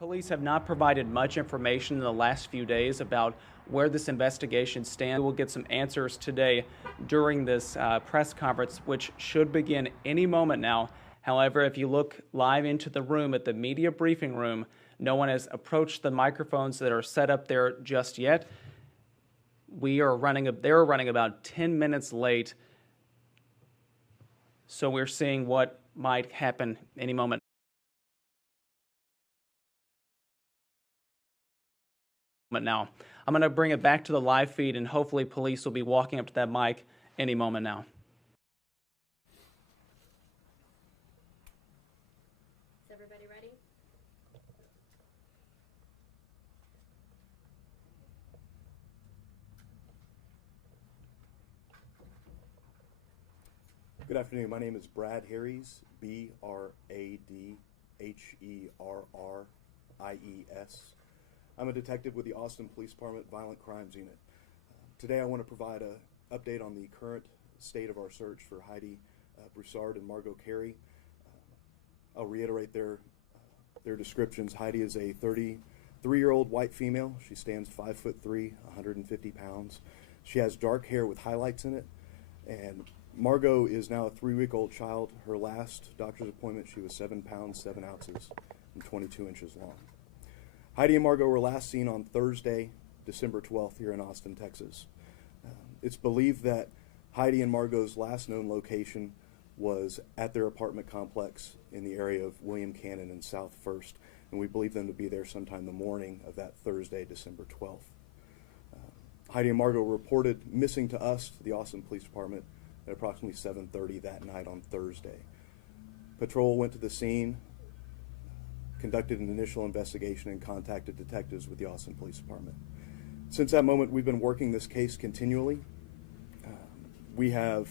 Police have not provided much information in the last few days about where this investigation stands. We'll get some answers today during this press conference, which should begin any moment now. However, if you look live into the room at the media briefing room, no one has approached the microphones that are set up there just yet. They're running about 10 minutes late, so we're seeing what might happen any moment now. I'm going to bring it back to the live feed, and hopefully police will be walking up to that mic any moment now. Is everybody ready? Good afternoon. My name is Brad Harries, B-R-A-D-H-E-R-R-I-E-S. I'm a detective with the Austin Police Department Violent Crimes Unit. Today I want to provide an update on the current state of our search for Heidi Broussard and Margot Carey. I'll reiterate their descriptions. Heidi is a 33-year-old white female. She stands 5'3", 150 pounds. She has dark hair with highlights in it. And Margot is now a 3-week-old child. Her last doctor's appointment, she was 7 pounds, 7 ounces, and 22 inches long. Heidi and Margot were last seen on Thursday, December 12th, here in Austin, Texas. It's believed that Heidi and Margot's last known location was at their apartment complex in the area of William Cannon and South First, and we believe them to be there sometime the morning of that Thursday, December 12th. Heidi and Margot were reported missing to us, the Austin Police Department, at approximately 7:30 that night on Thursday. Patrol went to the scene, conducted an initial investigation, and contacted detectives with the Austin Police Department. Since that moment, we've been working this case continually. We have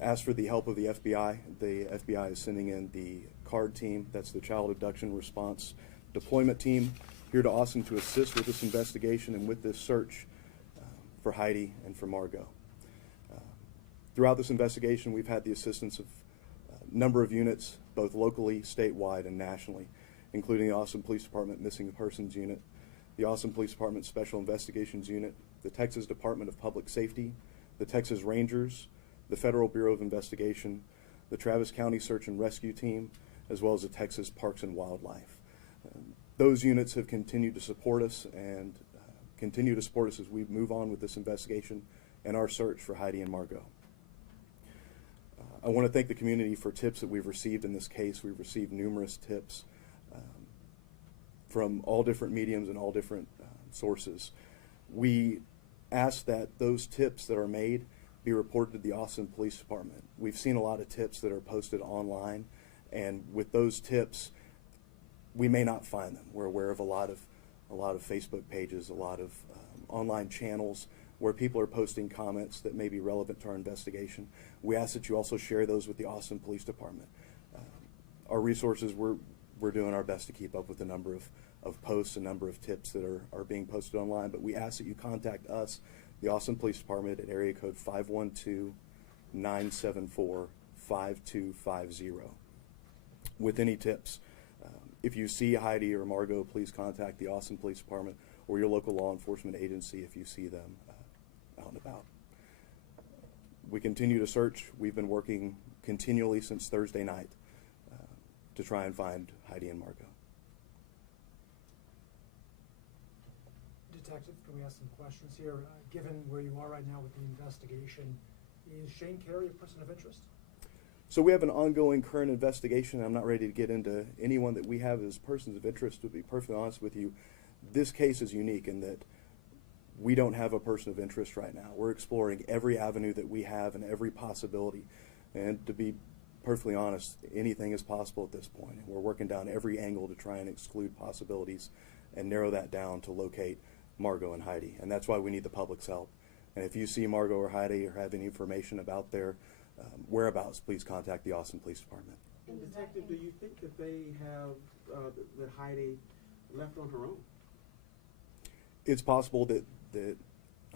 asked for the help of the FBI. The FBI is sending in the CARD team, that's the Child Abduction Response Deployment Team, here to Austin to assist with this investigation and with this search for Heidi and for Margot. Throughout this investigation, we've had the assistance of a number of units, both locally, statewide, and nationally, including the Austin Police Department Missing Persons Unit, the Austin Police Department Special Investigations Unit, the Texas Department of Public Safety, the Texas Rangers, the Federal Bureau of Investigation, the Travis County Search and Rescue Team, as well as the Texas Parks and Wildlife. Those units have continued to support us and continue to support us as we move on with this investigation and our search for Heidi and Margot. I want to thank the community for tips that we've received in this case. We've received numerous tips from all different mediums and all different sources. We ask that those tips that are made be reported to the Austin Police Department. We've seen a lot of tips that are posted online, and with those tips, we may not find them. We're aware of a lot of Facebook pages, a lot of online channels where people are posting comments that may be relevant to our investigation. We ask that you also share those with the Austin Police Department. Our resources, we're doing our best to keep up with the number of posts and number of tips that are being posted online, but we ask that you contact us, the Austin Police Department, at area code 512-974-5250 with any tips. If you see Heidi or Margot, please contact the Austin Police Department or your local law enforcement agency if you see them out and about. We continue to search. We've been working continually since Thursday night to try and find Heidi and Margot. Detective, can we ask some questions here? Given where you are right now with the investigation, is Shane Carey a person of interest? So we have an ongoing current investigation. I'm not ready to get into anyone that we have as persons of interest. To be perfectly honest with you, this case is unique in that we don't have a person of interest right now. We're exploring every avenue that we have and every possibility. And to be perfectly honest, anything is possible at this point. And we're working down every angle to try and exclude possibilities and narrow that down to locate Margot and Heidi. And that's why we need the public's help. And if you see Margot or Heidi or have any information about their whereabouts, please contact the Austin Police Department. And Detective, do you think that they have, that Heidi left on her own? It's possible that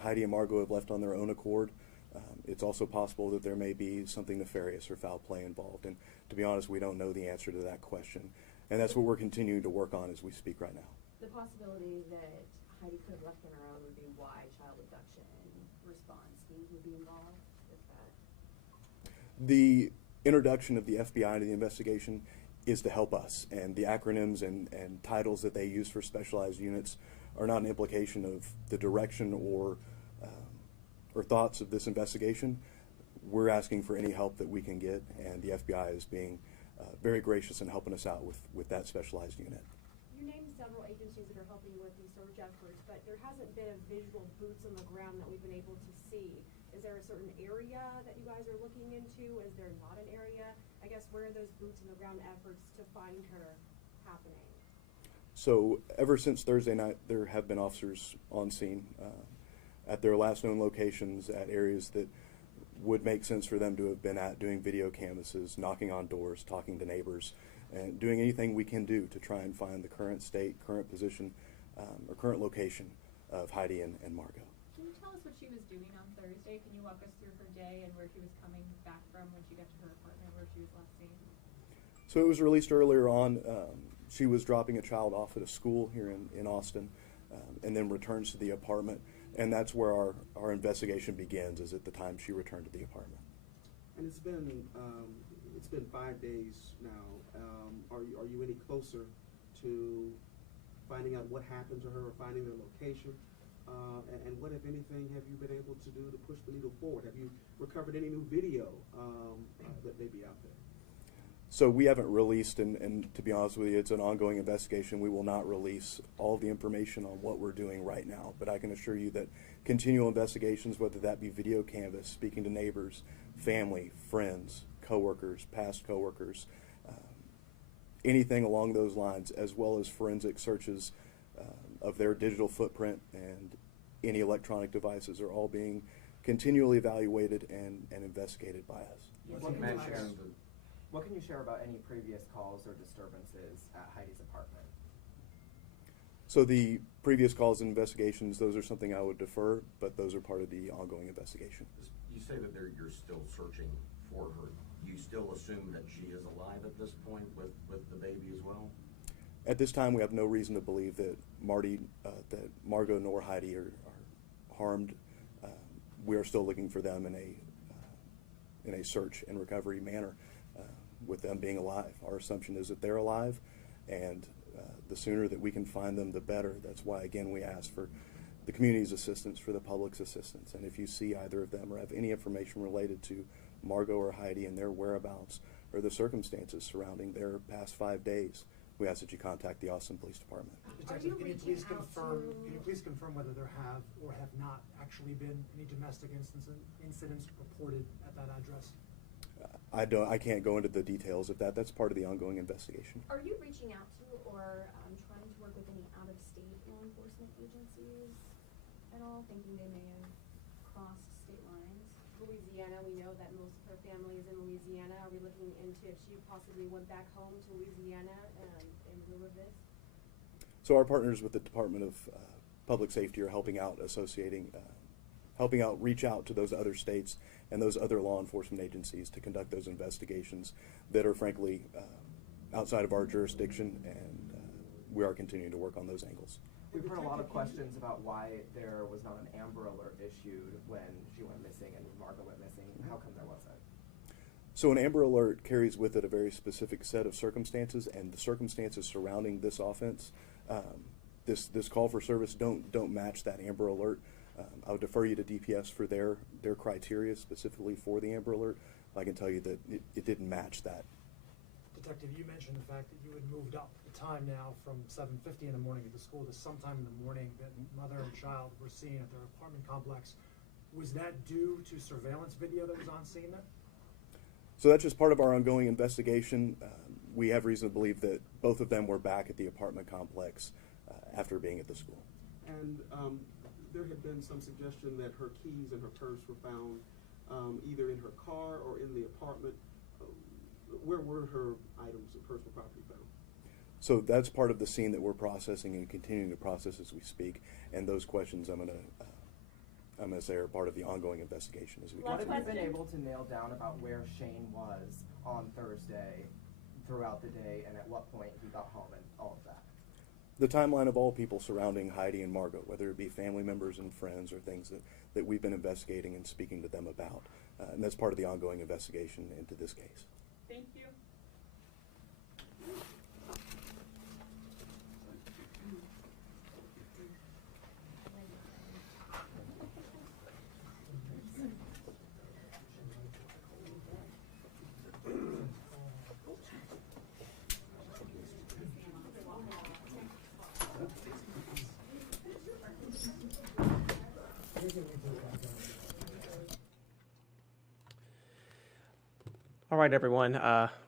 Heidi and Margot have left on their own accord. It's also possible that there may be something nefarious or foul play involved. And to be honest, we don't know the answer to that question. And that's what we're continuing to work on as we speak right now. The possibility that Heidi could have left on her own would be why child abduction response teams would be involved with that. The introduction of the FBI to the investigation is to help us, and the acronyms and titles that they use for specialized units are not an implication of the direction or thoughts of this investigation. We're asking for any help that we can get, and the FBI is being very gracious in helping us out with that specialized unit. You named several agencies that are helping with these search efforts, but there hasn't been a visual boots on the ground that we've been able to see. Is there a certain area that you guys are looking into? Is there not an area? I guess where are those boots on the ground efforts to find her happening? So ever since Thursday night, there have been officers on scene at their last known locations, at areas that would make sense for them to have been at, doing video canvasses, knocking on doors, talking to neighbors, and doing anything we can do to try and find the current state, current position, or current location of Heidi and Margot. Can you tell us what she was doing on Thursday? Can you walk us through her day and where she was coming back from when she got to her apartment, where she was last seen? So it was released earlier on. She was dropping a child off at a school here in Austin, and then returns to the apartment. And that's where our investigation begins, is at the time she returned to the apartment. And it's been 5 days now. Are you any closer to finding out what happened to her or finding their location? And what, if anything, have you been able to do to push the needle forward? Have you recovered any new video that may be out there? So we haven't released, and to be honest with you, it's an ongoing investigation. We will not release all the information on what we're doing right now, but I can assure you that continual investigations, whether that be video canvas, speaking to neighbors, family, friends, coworkers, past coworkers, anything along those lines, as well as forensic searches of their digital footprint and any electronic devices, are all being continually evaluated and investigated by us. What can you share about any previous calls or disturbances at Heidi's apartment? So the previous calls and investigations, those are something I would defer, but those are part of the ongoing investigation. You say that you're still searching for her. You still assume that she is alive at this point with the baby as well? At this time, we have no reason to believe that Margot nor Heidi are harmed. We are still looking for them in a search and recovery manner. With them being alive, our assumption is that they're alive, and the sooner that we can find them, the better. That's why, again, we ask for the community's assistance, for the public's assistance. And if you see either of them or have any information related to Margot or Heidi and their whereabouts or the circumstances surrounding their past 5 days, we ask that you contact the Austin Police Department. Detective, can you please confirm whether there have or have not actually been any domestic incidents reported at that address? I can't go into the details of that. That's part of the ongoing investigation. Are you reaching out to or trying to work with any out-of-state law enforcement agencies at all, thinking they may have crossed state lines? Louisiana, we know that most of her family is in Louisiana. Are we looking into if she possibly went back home to Louisiana in lieu of this? So our partners with the Department of Public Safety are helping out, reach out to those other states and those other law enforcement agencies to conduct those investigations that are frankly outside of our jurisdiction, and we are continuing to work on those angles. We've heard a lot of questions about why there was not an Amber Alert issued when she went missing and Margot went missing. How come there wasn't? So an Amber Alert carries with it a very specific set of circumstances, and the circumstances surrounding this offense, this call for service don't match that Amber Alert. I would defer you to DPS for their criteria specifically for the Amber Alert. I can tell you that it didn't match that. Detective, you mentioned the fact that you had moved up the time now from 7:50 in the morning at the school to sometime in the morning that mother and child were seen at their apartment complex. Was that due to surveillance video that was on scene then? So that's just part of our ongoing investigation. We have reason to believe that both of them were back at the apartment complex after being at the school. And there had been some suggestion that her keys and her purse were found either in her car or in the apartment. Where were her items of personal property found? So that's part of the scene that we're processing and continuing to process as we speak. And those questions I'm gonna say are part of the ongoing investigation as we What continue. have you been able to nail down about where Shane was on Thursday throughout the day and at what point he got home and all of that. The timeline of all people surrounding Heidi and Margot, whether it be family members and friends or things that we've been investigating and speaking to them about. And that's part of the ongoing investigation into this case. Thank you. All right, everyone.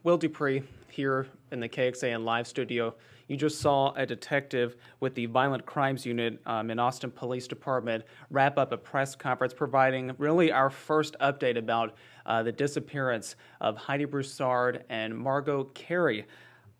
Will Dupree here in the KXAN live studio. You just saw a detective with the Violent Crimes Unit in Austin Police Department wrap up a press conference providing really our first update about the disappearance of Heidi Broussard and Margot Carey.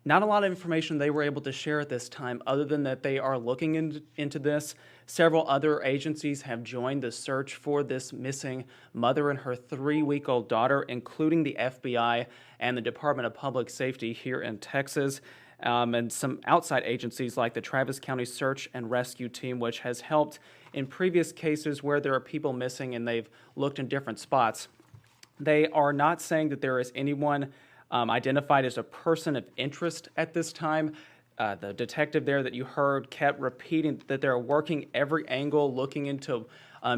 Not a lot of information they were able to share at this time other than that they are looking into this. Several other agencies have joined the search for this missing mother and her 3-week-old daughter, including the FBI and the Department of Public Safety here in Texas, and some outside agencies like the Travis County Search and Rescue Team, which has helped in previous cases where there are people missing and they've looked in different spots. They are not saying that there is anyone identified as a person of interest at this time. The detective there that you heard kept repeating that they're working every angle, looking into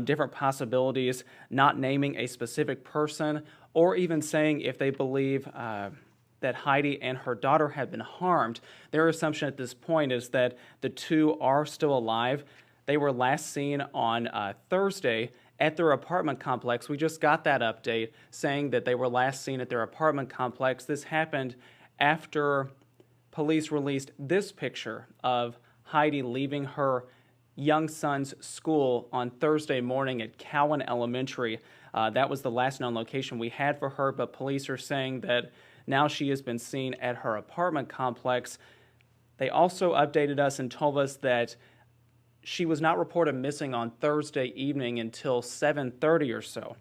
different possibilities, not naming a specific person, or even saying if they believe that Heidi and her daughter have been harmed. Their assumption at this point is that the two are still alive. They were last seen on Thursday at their apartment complex. We just got that update saying that they were last seen at their apartment complex. This happened after police released this picture of Heidi leaving her young son's school on Thursday morning at Cowan Elementary. That was the last known location we had for her, but police are saying that now she has been seen at her apartment complex. They also updated us and told us that she was not reported missing on Thursday evening until 7:30 or so,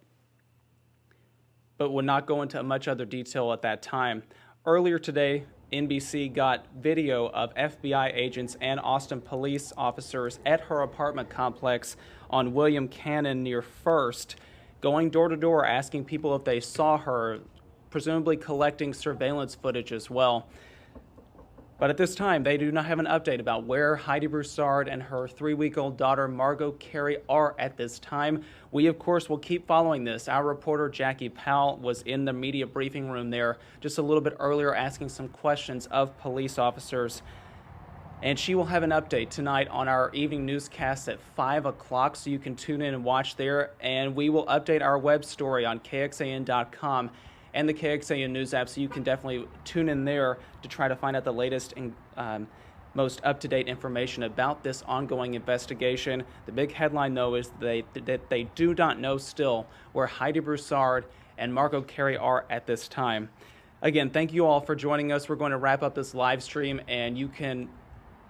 but would not go into much other detail at that time. Earlier today, NBC got video of FBI agents and Austin police officers at her apartment complex on William Cannon near First, going door to door asking people if they saw her, presumably collecting surveillance footage as well. But at this time, they do not have an update about where Heidi Broussard and her 3-week-old daughter, Margot Carey, are at this time. We, of course, will keep following this. Our reporter, Jackie Powell, was in the media briefing room there just a little bit earlier asking some questions of police officers. And she will have an update tonight on our evening newscast at 5 o'clock, so you can tune in and watch there. And we will update our web story on KXAN.com and the KXAN News app, so you can definitely tune in there to try to find out the latest and most up-to-date information about this ongoing investigation. The big headline, though, is that they do not know still where Heidi Broussard and Margot Carey are at this time. Again, thank you all for joining us. We're going to wrap up this live stream, and you can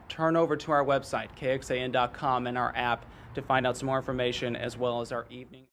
turn over to our website, KXAN.com, and our app to find out some more information, as well as our evening